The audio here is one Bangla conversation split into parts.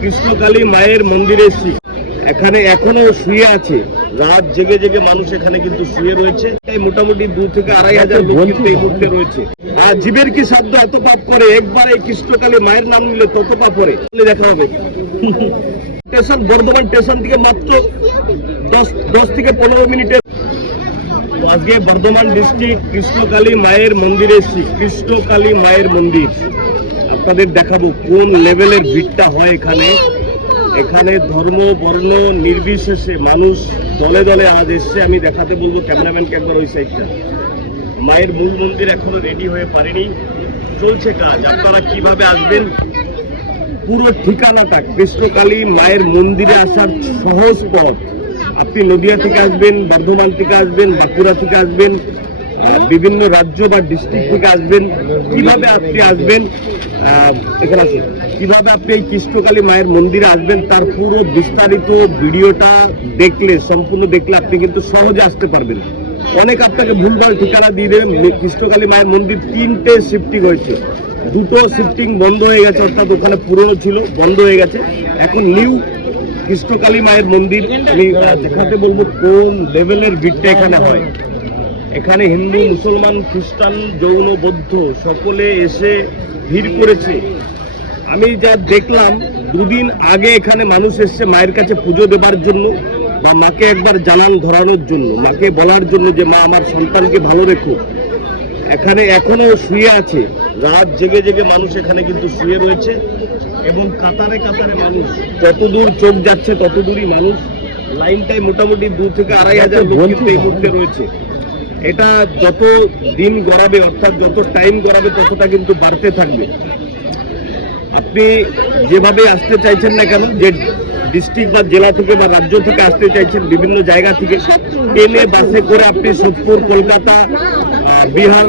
কৃষ্ণকালী মায়ের মন্দিরে এখানে এখনো শুয়ে আছে, রাত জেগে জেগে মানুষ এখানে কিন্তু শুয়ে রয়েছে। মোটামুটি 2 থেকে 2,500 লোক কিন্তু এই মুহূর্তে রয়েছে। আর জীবের কি সাধ্য এত পাপ করে, একবার এই কৃষ্ণকালী মায়ের নাম নিলে তত পাপ করে দেখা হবে। স্টেশন বর্ধমান স্টেশন থেকে মাত্র 10 থেকে 15 মিনিটের। আজকে বর্ধমান ডিস্ট্রিক্ট কৃষ্ণকালী মায়ের মন্দিরে এসেছি। কৃষ্ণকালী মায়ের মন্দির আপনাদের দেখাবো কোন লেভেলের ভিড়টা হয় এখানে। এখানে ধর্ম বর্ণ নির্বিশেষে মানুষ দলে দলে আজ এসছে। আমি দেখাতে বলবো ক্যামেরাম্যানকে একবার ওই সাইডটা। মায়ের মূল মন্দির এখনো রেডি হয়ে পারেনি, চলছে কাজ। আপনারা কিভাবে আসবেন, পুরো ঠিকানাটা কৃষ্ণকালী মায়ের মন্দিরে আসার সহজ পথ। আপনি নদিয়া থেকে আসবেন, বর্ধমান থেকে আসবেন, বাঁকুড়া থেকে আসবেন, বিভিন্ন রাজ্য বা ডিস্ট্রিক্ট থেকে আসবেন, কিভাবে আপনি আসবেন এখানে আসেন, কিভাবে আপনি এই কৃষ্ণকালী মায়ের মন্দিরে আসবেন তার পুরো বিস্তারিত ভিডিওটা দেখলে, সম্পূর্ণ দেখলে আপনি কিন্তু সহজে আসতে পারবেন। অনেক আপনাকে ভুলভাল ঠিকানা দিয়ে দেবেন। কৃষ্ণকালী মায়ের মন্দির 3টে শিফটিং হয়েছে, 2টো শিফটিং বন্ধ হয়ে গেছে, অর্থাৎ ওখানে পুরনো ছিল বন্ধ হয়ে গেছে। এখন নিউ কৃষ্ণকালী মায়ের মন্দির। আমি দেখাতে বলবো কোন লেভেলের ভিড়টা এখানে হয়। এখানে হিন্দু, মুসলমান, খ্রিস্টান, জৈন, বৌদ্ধ সকলে এসে ভিড় করেছে। আমি যা দেখলাম, 2 দিন আগে এখানে মানুষ এসছে মায়ের কাছে পুজো দেবার জন্য, বা মাকে একবার জানান ধরানোর জন্য, মাকে বলার জন্য যে মা আমার সন্তানকে ভালো রেখো। এখানে এখনো শুয়ে আছে, রাত জেগে জেগে মানুষ এখানে কিন্তু শুয়ে রয়েছে এবং কাতারে কাতারে মানুষ, যতদূর চোখ যাচ্ছে ততদূরই মানুষ। লাইনটাই মোটামুটি 2 থেকে 2,500 লোক কিন্তু এই মুহূর্তে রয়েছে। এটা যত দিন গড়াবে, অর্থাৎ যত টাইম গড়াবে ততটা কিন্তু বাড়তে থাকবে। আপনি যেভাবে আসতে চাইছেন না কেন, যে ডিস্ট্রিক্ট বা জেলা থেকে বা রাজ্য থেকে আসতে চাইছেন, বিভিন্ন জায়গা থেকে ট্রেনে বাসে করে আপনি সোদপুর, কলকাতা, বিহার,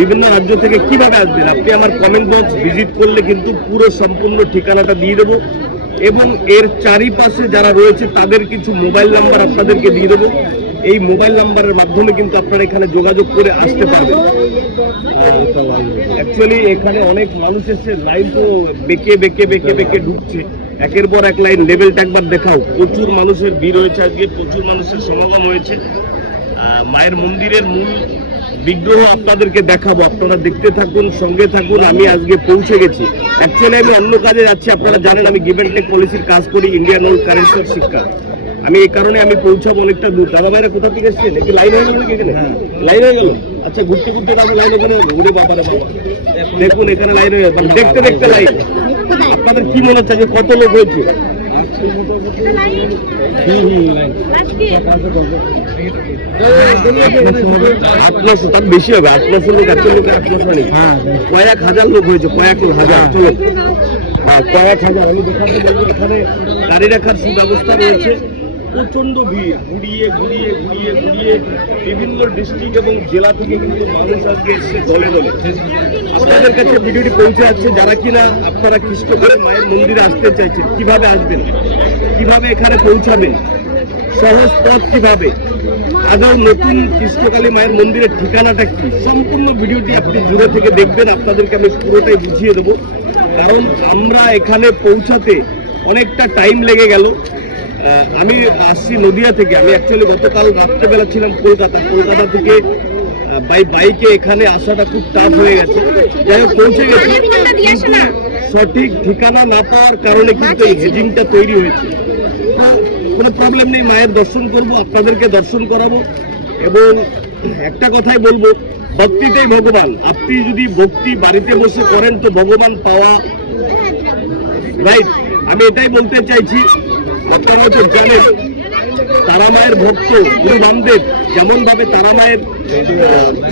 বিভিন্ন রাজ্য থেকে কিভাবে আসবেন, আপনি আমার কমেন্ট বক্স ভিজিট করলে কিন্তু পুরো সম্পূর্ণ ঠিকানাটা দিয়ে দেবো এবং এর চারিপাশে যারা রয়েছে তাদের কিছু মোবাইল নাম্বার আপনাদেরকে দিয়ে দেবো। এই মোবাইল নাম্বারের মাধ্যমে কিন্তু আপনারা এখানে যোগাযোগ করে আসতে পারবেন। অ্যাকচুয়ালি এখানে অনেক মানুষ এসে, লাইন তো বেঁকে বেঁকে বেঁকে বেঁকে ঢুকছে, একের পর এক লাইন। লেভেলটা একবার দেখাও। প্রচুর মানুষের ভিড় হয়েছে আজকে, প্রচুর মানুষের সমাগম হয়েছে। মায়ের মন্দিরের মূল বিগ্রহ আপনাদেরকে দেখাবো, আপনারা দেখতে থাকুন, সঙ্গে থাকুন। আমি আজকে পৌঁছে গেছি। অ্যাকচুয়ালি আমি অন্য কাজে যাচ্ছি, আপনারা জানেন আমি গিভ অ্যান্ড টেক পলিসির কাজ করি, ইন্ডিয়ান ওল্ড কারেন্সির শিক্ষা। আমি এই কারণে আমি পৌঁছাবো অনেকটা দূর। দাদা ভাইরা কোথা থেকে এসছেন? একটু লাইন হয়ে গেল নাকি এখানে? লাইন হয়ে গেল। আচ্ছা, ঘুরতে ঘুরতে তাহলে লাইন এখানে ঘুরে বাবার দেখুন, এখানে লাইন হয়ে গেল, দেখতে দেখতে লাইন। আপনাদের কি মনে হচ্ছে যে কত লোক হয়েছে? তার বেশি হবে, 800 লোক, 100 লোক, 800 নেই, কয়েক হাজার লোক হয়েছে, কয়েক হাজার। কয়েক হাজার। আমি দেখাতে বলবো এখানে গাড়ি রাখার সুব্যবস্থা রয়েছে। প্রচন্ড ভিড়, ঘুরিয়ে ঘুরিয়ে ঘুরিয়ে ঘুরিয়ে বিভিন্ন ডিস্ট্রিক্ট এবং জেলা থেকে কিন্তু মানুষ আজকে এসছে দলে দলে। আপনাদের কাছে ভিডিওটি পৌঁছে যাচ্ছে, যারা কিনা আপনারা কৃষ্ণকালী মায়ের মন্দিরে আসতে চাইছেন, কিভাবে আসবেন, কিভাবে এখানে পৌঁছাবেন, সহজ পথ কিভাবে, আগাম নতুন কৃষ্ণকালী মায়ের মন্দিরের ঠিকানাটা কি, সম্পূর্ণ ভিডিওটি আপনি দূরে থেকে দেখবেন। আপনাদেরকে আমি পুরোটাই বুঝিয়ে দেবো, কারণ আমরা এখানে পৌঁছাতে অনেকটা টাইম লেগে গেল। আমি আসছি নদিয়া থেকে। আমি অ্যাকচুয়ালি গতকাল রাত্রেবেলা ছিলাম কলকাতা থেকে বাইকে এখানে আসাটা খুব টাফ হয়ে গেছে। যাই হোক, পৌঁছে গেছি। সঠিক ঠিকানা না পাওয়ার কারণে কিন্তু এই হেজিংটা তৈরি হয়েছে। কোনো প্রবলেম নেই, মায়ের দর্শন করব, আপনাদেরকে দর্শন করাবো। এবং একটা কথাই বলবো, ভক্তিতেই ভগবান। আপনি যদি ভক্তি বাড়িতে বসে করেন তো ভগবান পাওয়া রাইট। আমি এটাই বলতে চাইছি। আপনারা হয়তো জানেন, তারা মায়ের ভক্ত গুরু বামদেব যেমন ভাবে তারা মায়ের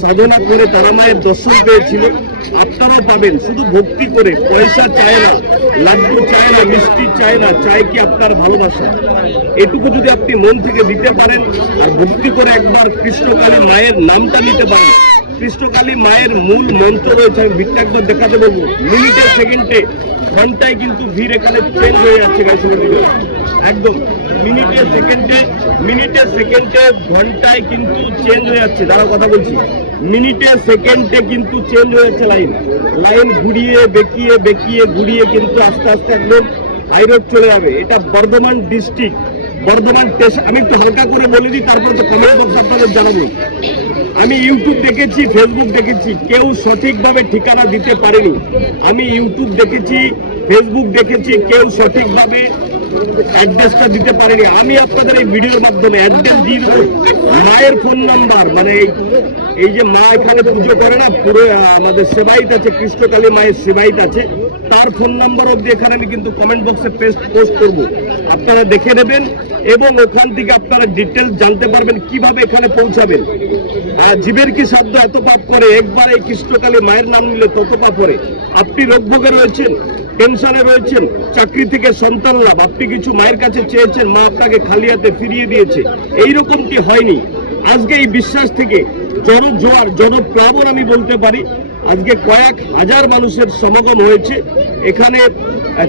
সাধনা করে তারা মায়ের দর্শন পেয়েছিল, আপনারাও পাবেন। শুধু ভক্তি করে, পয়সা চায় না, লাড্ডু চায় না, মিষ্টি চায় না, চায় কি আপনার ভালোবাসা। এটুকু যদি আপনি মন থেকে দিতে পারেন আর ভক্তি করে একবার কৃষ্ণকালী মায়ের নামটা নিতে পারেন। কৃষ্ণকালী মায়ের মূল মন্ত্র রয়েছে, আমি ভিড়টা একবার দেখাতে বলবো। মিনিটে, সেকেন্ডে, ঘন্টায় কিন্তু ভিড় এখানে চেঞ্জ হয়ে যাচ্ছে। একদম মিনিটে সেকেন্ডে ঘন্টায় কিন্তু চেঞ্জ হয়ে যাচ্ছে। দাঁড়াও, কথা বলছি। মিনিটে সেকেন্ডে কিন্তু চেঞ্জ হয়েছে লাইন ঘুরিয়ে বেঁকিয়ে বেঁকিয়ে ঘুরিয়ে কিন্তু আস্তে আস্তে একদম হাইরোড চলে যাবে। এটা বর্ধমান ডিস্ট্রিক্ট, বর্ধমান স্টেশন। আমি একটু হালকা করে বলে দিই, তারপরে তো কমেন্ট বক্স আপনাদের জানাবো। আমি ইউটিউব দেখেছি, ফেসবুক দেখেছি, কেউ সঠিকভাবে ঠিকানা দিতে পারেনি। আমি ইউটিউব দেখেছি, ফেসবুক দেখেছি, কেউ সঠিকভাবে অ্যাড্রেসটা দিতে পারেনি। আমি আপনাদের এই ভিডিওর মাধ্যমে অ্যাড্রেস দিয়ে দেবো, মায়ের ফোন নাম্বার, মানে এই যে মা এখানে পুজো করে না, পুরো আমাদের সেবাইত আছে, কৃষ্ণকালী মায়ের সেবাইত আছে, তার ফোন নাম্বার অবধি এখানে আমি কিন্তু কমেন্ট বক্সে পোস্ট করবো, আপনারা দেখে নেবেন এবং ওখান থেকে আপনারা ডিটেলস জানতে পারবেন কিভাবে এখানে পৌঁছাবেন। জীবের কি সাধ্য এত পাপ করে, একবার এই কৃষ্ণকালী মায়ের নাম নিলে তত পাপ করে। আপনি রোগভোগে রয়েছেন, টেনশনে রয়েছেন, চাকরি থেকে সন্তান লাভ, আপনি কিছু মায়ের কাছে চেয়েছেন, মা আপনাকে খালি হাতে ফিরিয়ে দিয়েছে, এইরকমটি হয়নি। আজকে এই বিশ্বাস থেকে জনজোয়ার, জনপ্লাবন আমি বলতে পারি, আজকে কয়েক হাজার মানুষের সমাগম হয়েছে এখানে।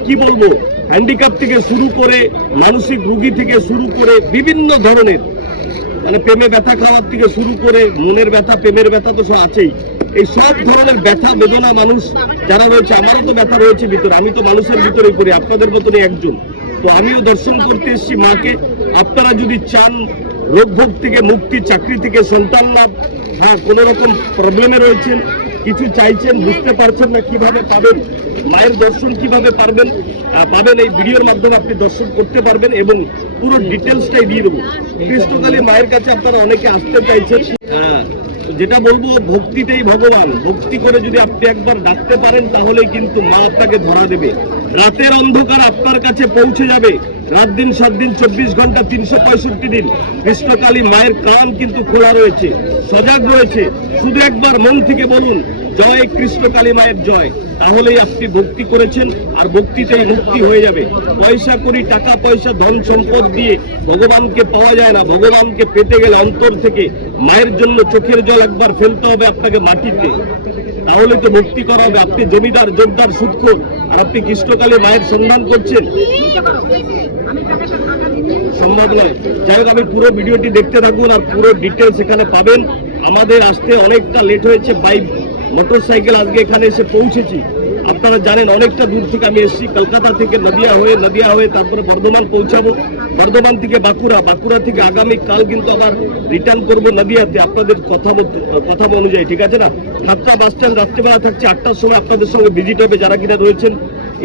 কি বলবো, হ্যান্ডিক্যাপ থেকে শুরু করে, মানসিক রোগী থেকে শুরু করে, বিভিন্ন ধরনের, মানে প্রেমে ব্যথা খাওয়ার থেকে শুরু করে, মনের ব্যথা, প্রেমের ব্যথা তো সব আছেই, এই সব ধরনের ব্যথা বেদনা মানুষ যারা রয়েছে, আমারও তো ব্যথা রয়েছে ভিতরে, আমি তো মানুষের ভিতরেই পড়ি, আপনাদের মতনই একজন। তো আমিও দর্শন করতে এসেছি মাকে। আপনারা যদি চান রোগভোগ থেকে মুক্তি, চাকরি থেকে সন্তান লাভ, কোনো রকম প্রবলেমে রয়েছেন, কিছু চাইছেন, বুঝতে পারছেন না কিভাবে পাবেন, মায়ের দর্শন কিভাবে পাবেন, এই ভিডিওর মাধ্যমে আপনি দর্শন করতে পারবেন এবং পুরো ডিটেলসটাই দিয়ে দেবো। কৃষ্ণকালী মায়ের কাছে আপনারা অনেকে আসতে চাইছেন, যেটা বলবো, ভক্তিতেই ভগবান। ভক্তি করে যদি আপনি একবার ডাকতে পারেন তাহলেই কিন্তু মা আপনাকে ধরা দেবে। রাতের অন্ধকার আপনার কাছে পৌঁছে যাবে। রাত দিন 7 দিন 24 ঘন্টা 365 দিন কৃষ্ণকালী মায়ের কান কিন্তু খোলা রয়েছে, সজাগ রয়েছে। শুধু একবার মন থেকে বলুন, জয় কৃষ্ণকালী মায়ের জয়, তাহলেই আপনি ভক্তি করেছেন আর ভক্তিতেই মুক্তি হয়ে যাবে। পয়সা করি, টাকা পয়সা, ধন সম্পদ দিয়ে ভগবানকে পাওয়া যায় না। ভগবানকে পেতে গেলে অন্তর থেকে মায়ের জন্য চোখের জল একবার ফেলতে হবে আপনাকে মাটিতে, তাহলে তো ভক্তি করা হবে। আপনি জমিদার, জোরদার, সুদখোর, আর আপনি কৃষ্ণকালী মায়ের সন্ধান করছেন, সম্ভব নয়। যাই হোক, আমি পুরো ভিডিওটি দেখতে থাকুন আর পুরো ডিটেলস এখানে পাবেন। আমাদের আসতে অনেকটা লেট হয়েছে, বাইক মোটরসাইকেল আজকে এখানে এসে পৌঁছেছি। আপনারা জানেন অনেকটা দূর থেকে আমি এসেছি, কলকাতা থেকে নদিয়া হয়ে তারপরে বর্ধমান পৌঁছাবো, বর্ধমান থেকে বাঁকুড়া থেকে আগামীকাল কিন্তু আবার রিটার্ন করবো নদিয়াতে, আপনাদের কথা অনুযায়ী, ঠিক আছে না? সাতটা বাস স্ট্যান্ড রাত্রিবেলা থাকছে, 8টার সময় আপনাদের সঙ্গে ভিজিট হবে যারা কিনা রয়েছেন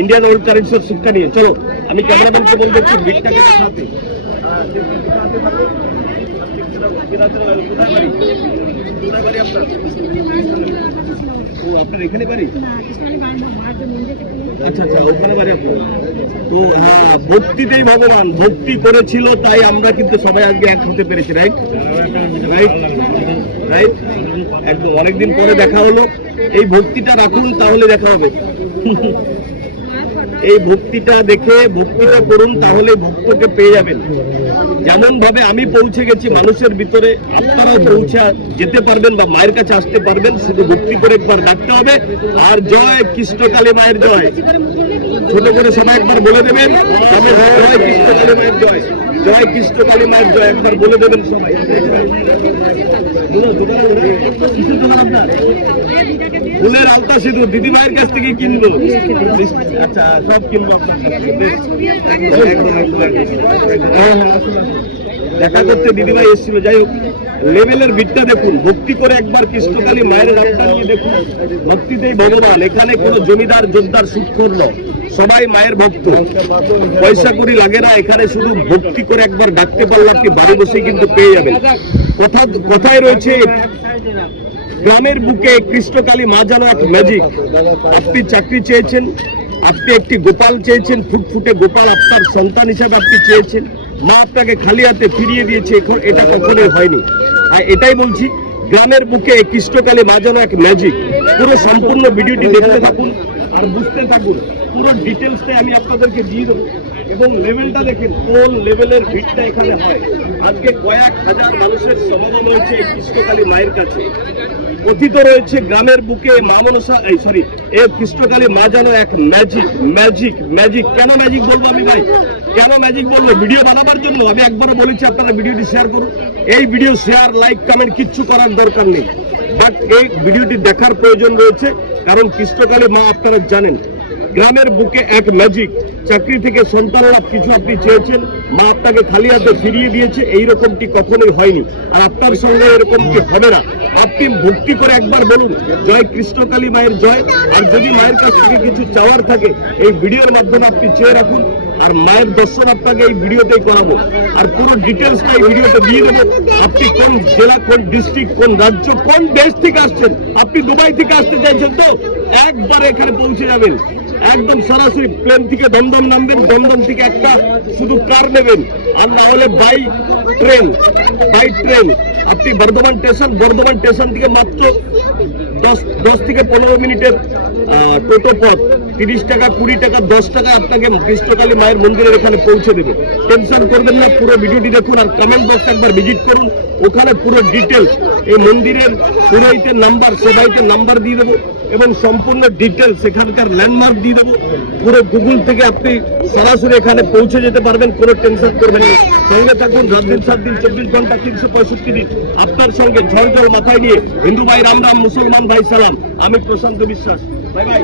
ইন্ডিয়ান অয়েল কারেন্সির শিক্ষা নিয়ে। চলো, আমি ক্যামেরাম্যানকে বলবো একটু ভিড়টাকে দেখাতে। আপনার এখানে বাড়ি? আচ্ছা, ওখানে বাড়ি আপনার। তো ভক্তিতেই ভগবান, ভক্তি করেছিল তাই আমরা কিন্তু সবাই আজকে এক হতে পেরেছি, রাইট? একদম অনেকদিন পরে দেখা হলো। এই ভক্তিটা রাখুন, তাহলে দেখা হবে। এই ভক্তিটা দেখে ভক্তিটা করুন, তাহলে ভক্তকে পেয়ে যাবেন। যেমন ভাবে আমি পৌঁছে গেছি মানুষের ভিতরে, আপনারাও পৌঁছে যেতে পারবেন বা মায়ের কাছে আসতে পারবেন। শুধু ভক্তি করে একবার ডাকতে হবে। আর জয় কৃষ্ণকালী মায়ের জয়, ছোট করে সবাই একবার বলে দেবেন, জয় কৃষ্ণকালী মায়ের জয়, জয় কৃষ্ণকালী মায়ের জয়, একবার বলে দেবেন সবাই। ফুলের আলতা সিঁদুর দিদি মায়ের কাছ থেকে কিনবো। আচ্ছা, সব কিনবো আপনার দেখা করতে দিদিভাই এসেছিল। যাই হোক, লেভেলের ভিড়টা দেখুন, ভক্তি করে একবার কৃষ্ণকালী মায়ের রাস্তা নিয়ে দেখুন। ভক্তিতেই ভগবান, এখানে কোনো জমিদার, জোরদার, সুদখোর নয়, সবাই মায়ের ভক্ত। পয়সা করি লাগে না, এখানে শুধু ভক্তি করে একবার ডাকতে পারলে আপনি বাড়ি বসে কিন্তু পেয়ে যাবেন। কথায় রয়েছে, গ্রামের বুকে কৃষ্ণকালী মা যেন এক ম্যাজিক। আপনি চাকরি চেয়েছেন, আপনি একটি গোপাল চেয়েছেন, ফুটফুটে গোপাল আপনার সন্তান হিসাবে আপনি চেয়েছেন, মা আপনাকে খালি হাতে ফিরিয়ে দিয়েছে, এটা কখনোই হয়নি। এটাই বলছি, গ্রামের বুকে কৃষ্ণকালী মা যেন এক ম্যাজিক। পুরো সম্পূর্ণ ভিডিওটি দেখতে থাকুন আর বুঝতে থাকুন, পুরো ডিটেলসটাই আমি আপনাদেরকে দিয়ে দেবো। এবং লেভেলটা দেখেন, কোন লেভেলের ভিড়টা এখানে হয়। আজকে কয়েক হাজার মানুষের সমাগম হয়েছে কৃষ্ণকালী মায়ের কাছে। কথিত রয়েছে গ্রামের বুকে মা মনসা, কৃষ্ণকালী মা যেন এক ম্যাজিক। কেন ম্যাজিক বলবো আমি ভাই? কেন ম্যাজিক বলবো? ভিডিও বানাবার জন্য। আমি একবারও বলেছি আপনারা ভিডিওটি শেয়ার করুন। এই ভিডিও শেয়ার, লাইক, কমেন্ট কিচ্ছু করার দরকার নেই। বাট এই ভিডিওটি দেখার প্রয়োজন রয়েছে, কারণ কৃষ্ণকালী মা আপনারা জানেন গ্রামের বুকে এক ম্যাজিক। চাকরি থেকে সন্তান লাভ কিছু আপনি চেয়েছেন, মা আপনাকে খালি হাতে ফিরিয়ে দিয়েছে, এইরকমটি কখনোই হয়নি, আর আপনার সঙ্গে এরকমটি হবে না। আপনি ভক্তি করে একবার বলুন জয় কৃষ্ণকালী মায়ের জয়। আর যদি মায়ের কাছ থেকে কিছু চাওয়ার থাকে এই ভিডিওর মাধ্যমে আপনি চেয়ে রাখুন, আর মায়ের দর্শন আপনাকে এই ভিডিওতেই করাবো, আর পুরো ডিটেলসটা এই ভিডিওতে দিয়ে দেবো। আপনি কোন জেলা, কোন ডিস্ট্রিক্ট, কোন রাজ্য, কোন দেশ থেকে আসছেন, আপনি দুবাই থেকে আসতে চাইছেন তো একবার এখানে পৌঁছে যাবেন। একদম সরাসরি প্লেন থেকে দমদম নামবেন, দমদম থেকে একটা শুধু কার নেবেন, আর না হলে বাই ট্রেন আপনি বর্ধমান স্টেশন থেকে মাত্র 10 থেকে 15 মিনিটের টোটো পথ, 30 টাকা, 20 টাকা, 10 টাকা আপনাকে কৃষ্ণকালী মায়ের মন্দিরের এখানে পৌঁছে দেবে। টেনশন করবেন না, পুরো ভিডিওটি দেখুন, আর কমেন্ট বক্স একবার ভিজিট করুন, ওখানে পুরো ডিটেলস এই মন্দিরের পুরোহিতের নাম্বার, সেবাইতের নাম্বার দিয়ে দেবো, এবং সম্পূর্ণ ডিটেলস এখানকার ল্যান্ডমার্ক দিয়ে দেবো। পুরো গুগল থেকে আপনি সরাসরি এখানে পৌঁছে যেতে পারবেন, কোনো টেনশন করবেন না। সঙ্গে থাকুন, রাত দিন 7 দিন 24 ঘন্টা 365 দিন আপনার সঙ্গে ঝড় জল মাথায় নিয়ে। হিন্দু ভাই রাম রাম, মুসলমান ভাই সালাম। আমি প্রশান্ত বিশ্বাস। Bye bye.